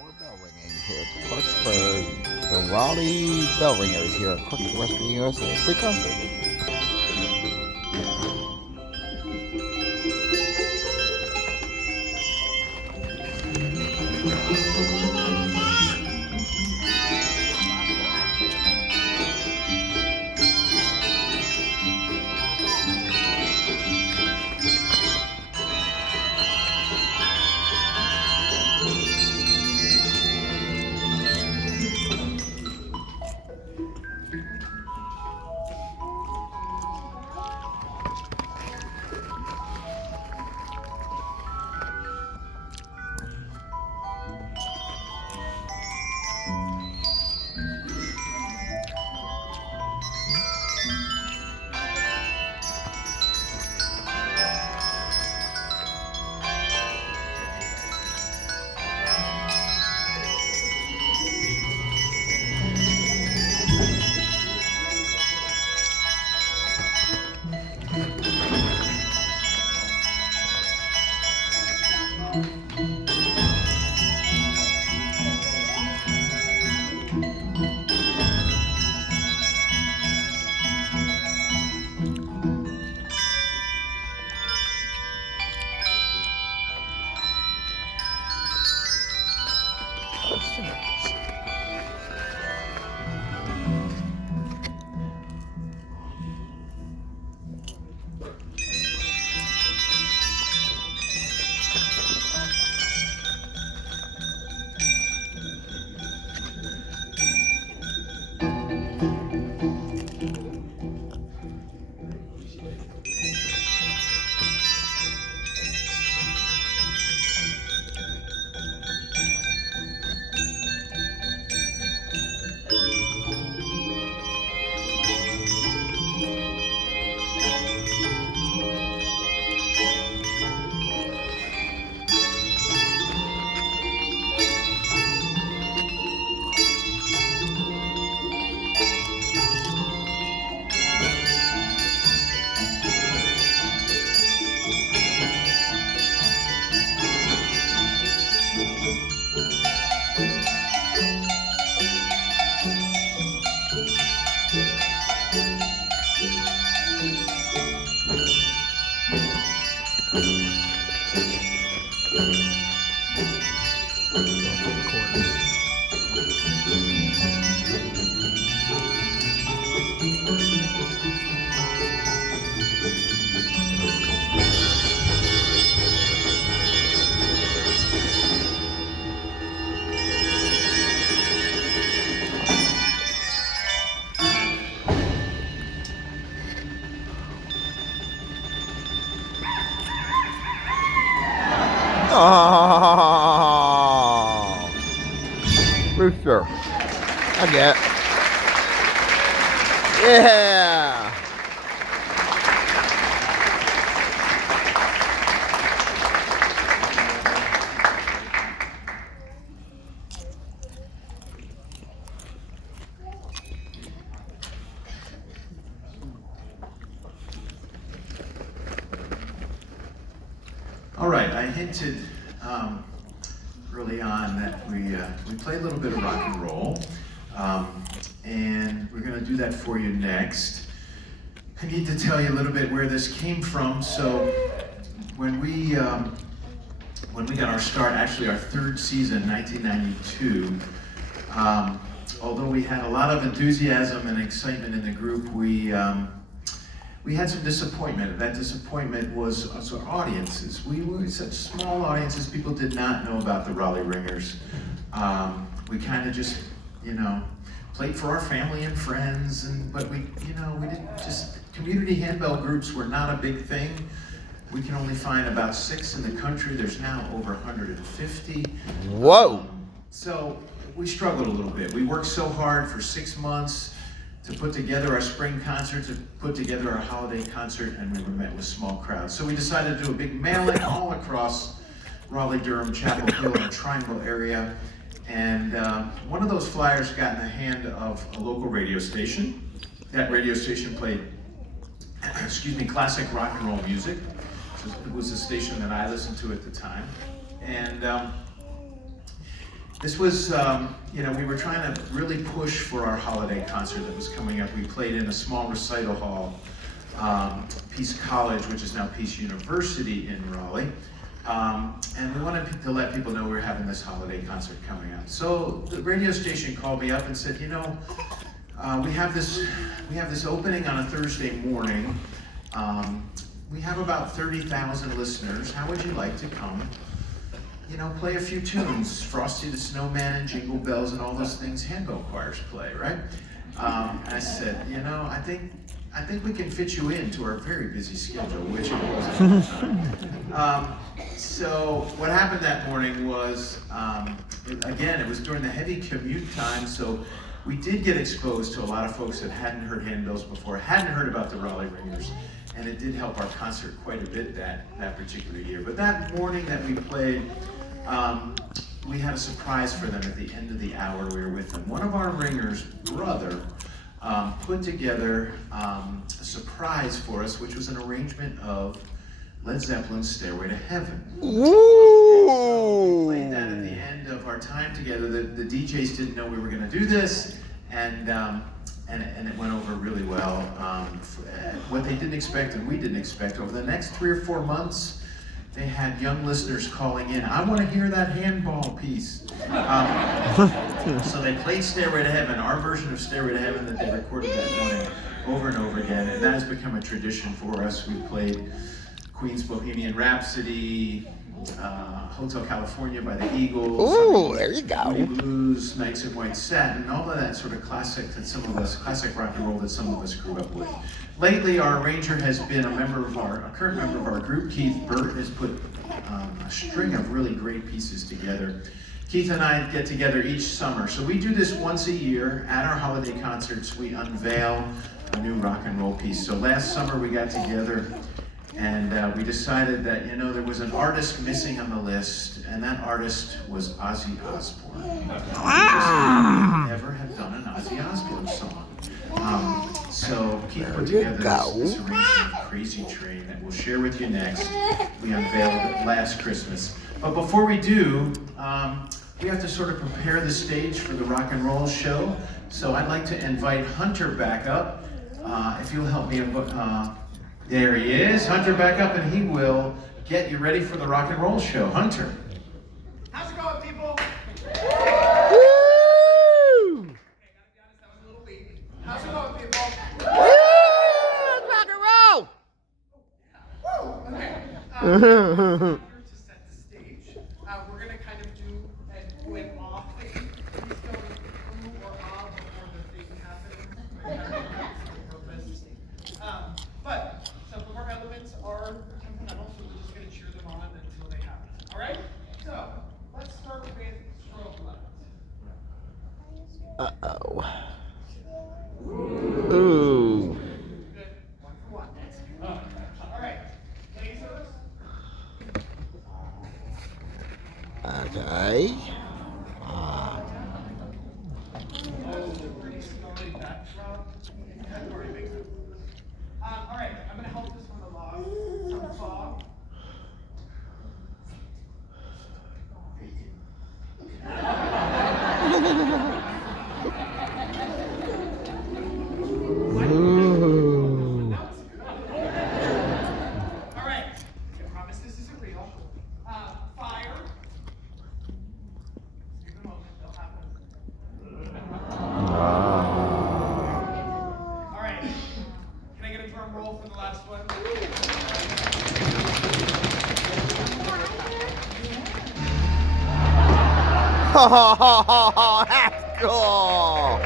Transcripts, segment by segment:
More bell ringing here at Clarksburg. The Raleigh Bell Ringers here at Clarksburg, West Virginia, USA. Free concert. Oh, Rooster. I get. Yeah. All right, I hinted early on that we play a little bit of rock and roll, and we're going to do that for you next. I need to tell you a little bit where this came from. So when we got our start, actually our third season, 1992, although we had a lot of enthusiasm and excitement in the group, we had some disappointment. That disappointment was our audiences. We were such small audiences, people did not know about the Raleigh Ringers. We kind of just, played for our family and friends, but we didn't just, community handbell groups were not a big thing. We can only find about 6 in the country. There's now over 150. Whoa. So we struggled a little bit. We worked so hard for 6 months to put together our spring concert, to put together our holiday concert, and we were met with small crowds. So we decided to do a big mailing all across Raleigh, Durham, Chapel Hill, and Triangle area. And one of those flyers got in the hand of a local radio station. That radio station played, classic rock and roll music. It was a station that I listened to at the time. And This was, we were trying to really push for our holiday concert that was coming up. We played in a small recital hall, Peace College, which is now Peace University in Raleigh. And we wanted to let people know we were having this holiday concert coming up. So the radio station called me up and said, we have this opening on a Thursday morning. We have about 30,000 listeners. How would you like to come? Play a few tunes, Frosty the Snowman and Jingle Bells and all those things handbell choirs play, right? I said, I think we can fit you into our very busy schedule, which it wasn't. So what happened that morning was, it was during the heavy commute time, so we did get exposed to a lot of folks that hadn't heard handbells before, hadn't heard about the Raleigh Ringers, and it did help our concert quite a bit that particular year. But that morning that we played, we had a surprise for them at the end of the hour we were with them. One of our ringers' brother put together a surprise for us, which was an arrangement of Led Zeppelin's Stairway to Heaven. Ooh. So we played that at the end of our time together. The DJs didn't know we were going to do this, and it went over really well. What they didn't expect and we didn't expect, over the next 3 or 4 months, they had young listeners calling in, I want to hear that handball piece. So they played Stairway to Heaven, our version of Stairway to Heaven that they recorded that morning, over and over again, and that has become a tradition for us. We've played Queen's Bohemian Rhapsody, Hotel California by the Eagles. Ooh, there you go. Moody Blues, Nights in White Satin, all of that sort of classic rock and roll that some of us grew up with. Lately, our arranger has been a current member of our group. Keith Burt has put a string of really great pieces together. Keith and I get together each summer. So we do this once a year. At our holiday concerts, we unveil a new rock and roll piece. So last summer we got together and we decided that, there was an artist missing on the list, and that artist was Ozzy Osbourne. We never had done an Ozzy Osbourne song. So Keith put together this arrangement of Crazy Train that we'll share with you next. We unveiled it last Christmas. But before we do, we have to sort of prepare the stage for the rock and roll show. So I'd like to invite Hunter back up. If you'll help me, there he is. Hunter back up, and he will get you ready for the rock and roll show. Hunter. How's it going, people? Woo! Okay, gotta be honest, that was a little weak. How's it going, people? Woo! Rock and roll! Woo! Okay. To set the stage, we're gonna kind of do an off thing. Please don't ooh or ah before the thing happens. Purpose. But some of our elements are temperamental, so we're just gonna cheer them on until they happen. All right? So let's start with stroke left. Uh-oh. Ooh. Good. 1 for 1. All right. Lasers. Okay. Pretty snarly backdrop. That already makes sense. All right, I'm going to help this one along. Some fog. Ooh. All right, I promise this isn't real. Fire. Give them a moment, they'll happen. All right, can I get a drum roll for the last one? Oh, that's cool.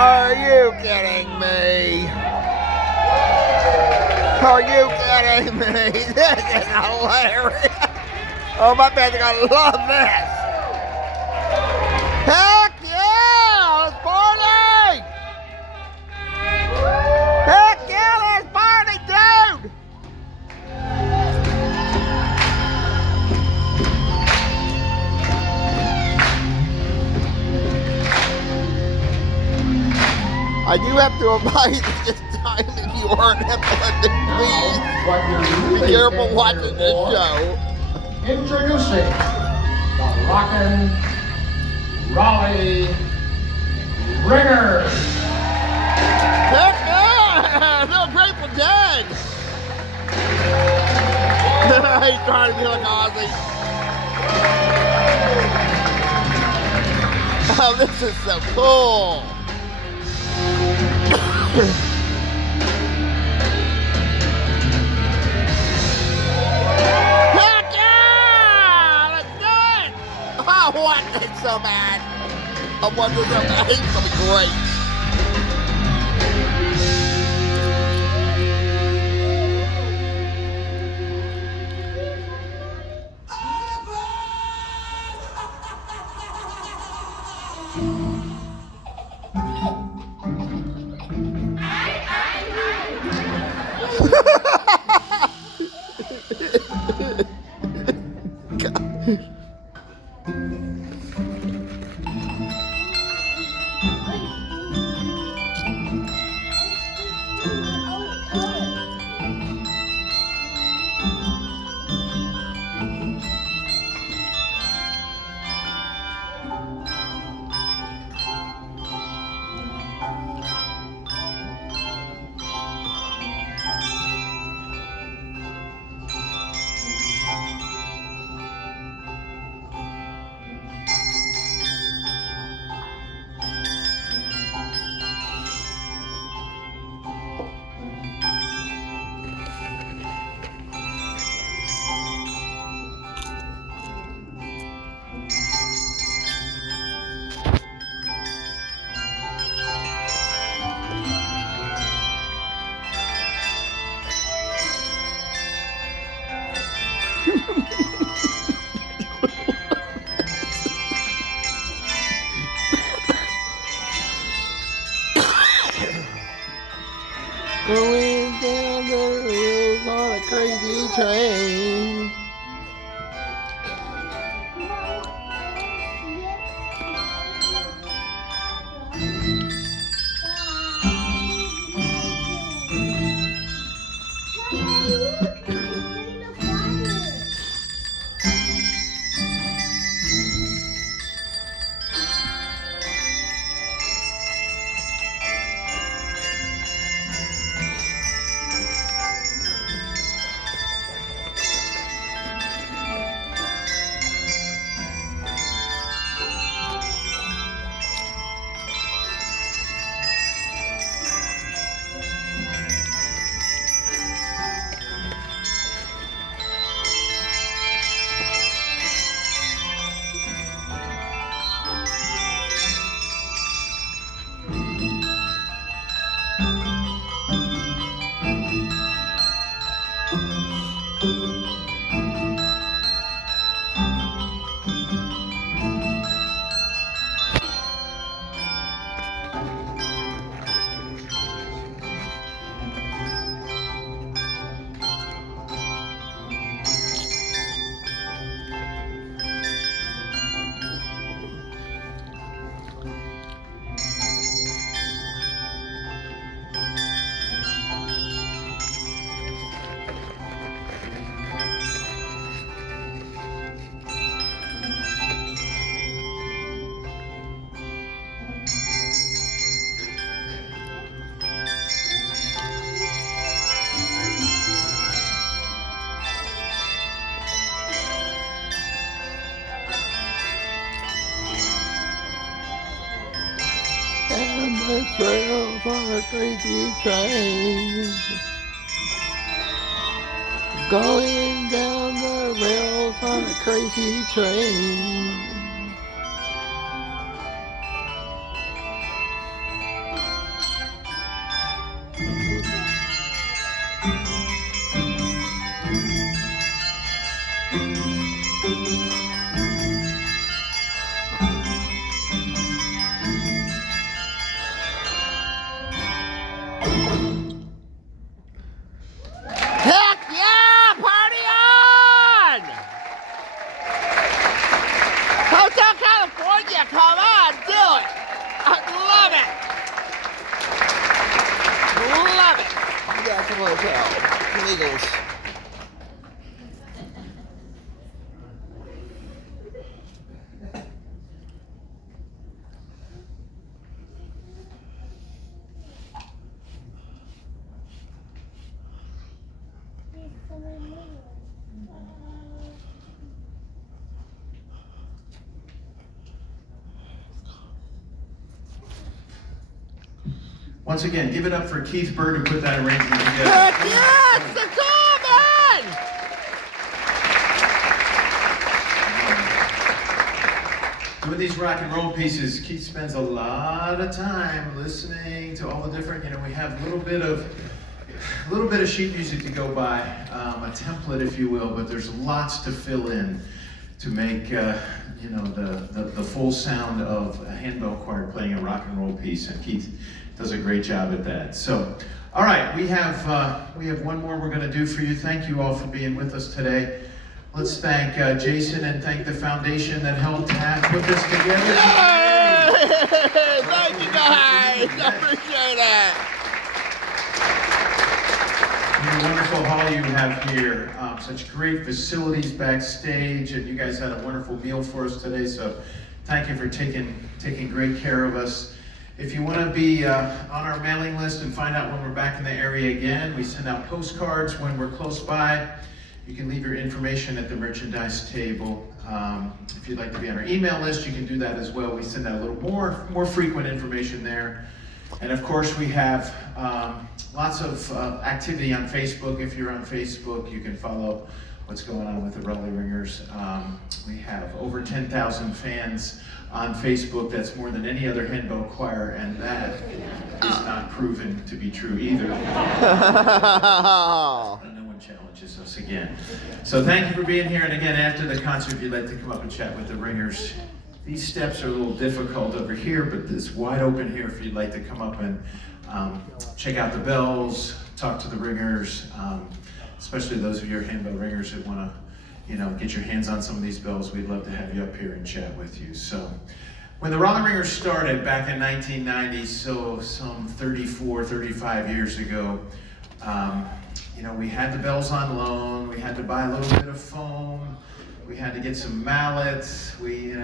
Are you kidding me? Are you kidding me? This is hilarious. Oh, my fans are gonna love this. Heck yeah! Let's party! Heck yeah! Let's party, dude! have to abide this time if you aren't epileptic, please. What you're Be really careful came watching here this for, show. Introducing the Rockin' Raleigh Ringers. Heck yeah! No Grateful Dead! He's trying to be like Ozzy. Oh, this is so cool! Heck yeah! Let's do it! Oh, what? It's so bad. I wonder so bad. It's gonna be great. Going down the rails on a crazy train. And the trails on a crazy train. Going down the rails on a crazy train. Heck yeah! Party on! Eagles. Once again, give it up for Keith Bird who put that arrangement together. Heck yeah, it's the cool, man! Doing these rock and roll pieces, Keith spends a lot of time listening to all the different, we have a little bit of sheet music to go by, a template, if you will, but there's lots to fill in to make, the full sound of a handbell choir playing a rock and roll piece, and Keith does a great job at that. So, all right, we have one more we're going to do for you. Thank you all for being with us today. Let's thank Jason and thank the foundation that helped put this together. Yay! Thank you guys. I appreciate it. What a wonderful hall you have here. Such great facilities backstage, and you guys had a wonderful meal for us today. So, thank you for taking great care of us. If you want to be on our mailing list and find out when we're back in the area again, we send out postcards when we're close by. You can leave your information at the merchandise table. If you'd like to be on our email list, you can do that as well. We send out a little more frequent information there. And of course, we have lots of activity on Facebook. If you're on Facebook, you can follow what's going on with the Raleigh Ringers. We have over 10,000 fans on Facebook. That's more than any other handbell choir, and that is not proven to be true either. No one challenges us again. So thank you for being here, and again, after the concert, if you'd like to come up and chat with the Ringers. These steps are a little difficult over here, but it's wide open here if you'd like to come up and check out the bells, talk to the Ringers, especially those of your handbell ringers that want to get your hands on some of these bells. We'd love to have you up here and chat with you. So, when the Raleigh Ringers started back in 1990, so some 35 years ago, we had the bells on loan. We had to buy a little bit of foam. We had to get some mallets. We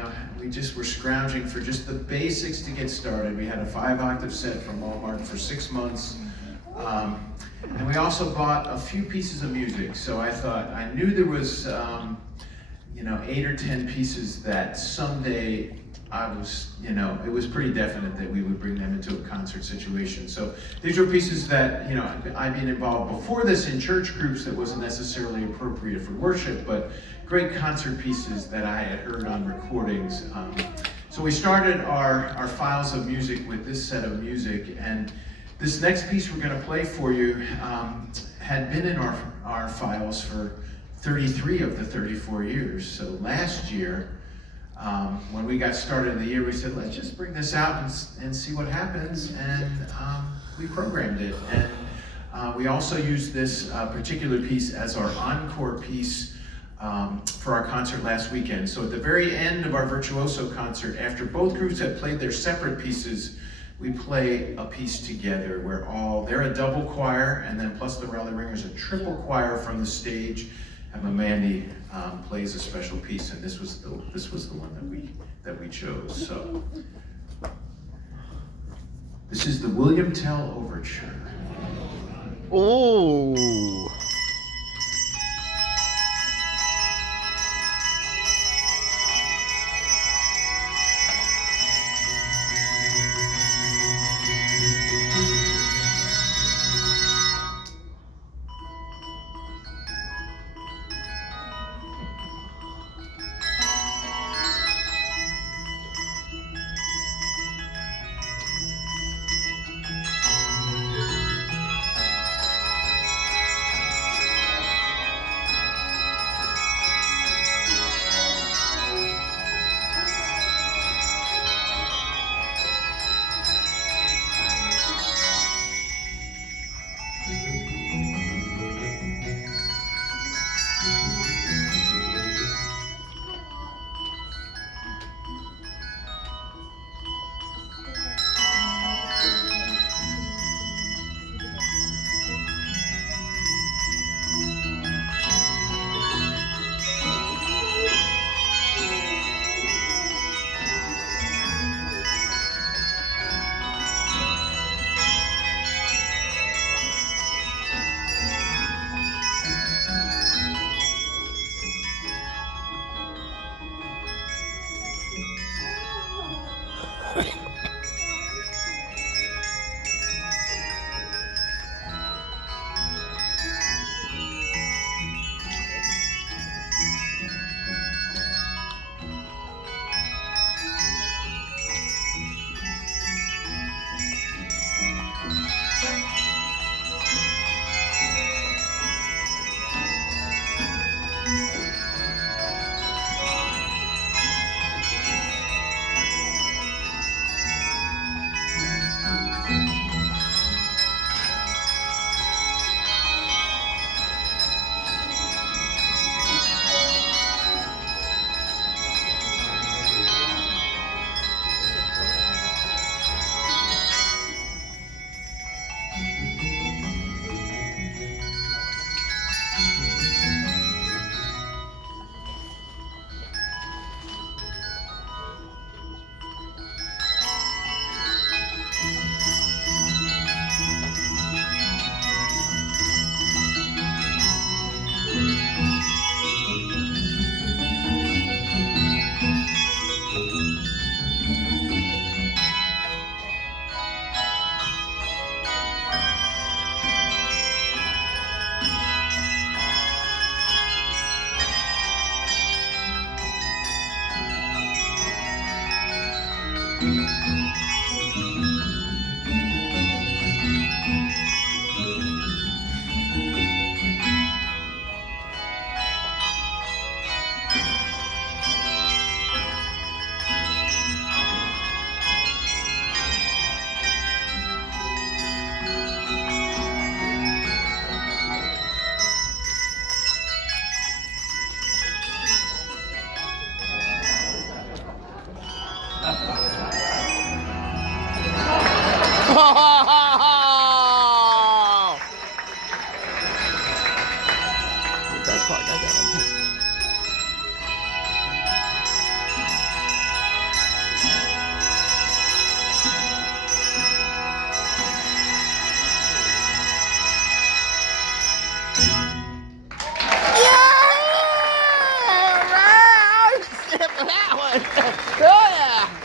just were scrounging for just the basics to get started. We had a 5-octave set from Walmart for 6 months. And we also bought a few pieces of music. So I knew there was, 8 or 10 pieces that someday it was pretty definite that we would bring them into a concert situation. So these were pieces that, I'd been involved before this in church groups that wasn't necessarily appropriate for worship, but great concert pieces that I had heard on recordings. So we started our files of music with this set of music, and this next piece we're going to play for you had been in our files for 33 of the 34 years. So last year, when we got started in the year, we said, let's just bring this out and see what happens, and we programmed it. And we also used this particular piece as our encore piece for our concert last weekend. So at the very end of our Virtuoso concert, after both groups had played their separate pieces, we play a piece together where they're a double choir, and then plus the Raleigh Ringers, a triple choir from the stage, and Mandy plays a special piece, and this was the one that we chose. So this is the William Tell Overture. Oh. Oh! That's quite good. Yeah! Right! That one. Oh, yeah.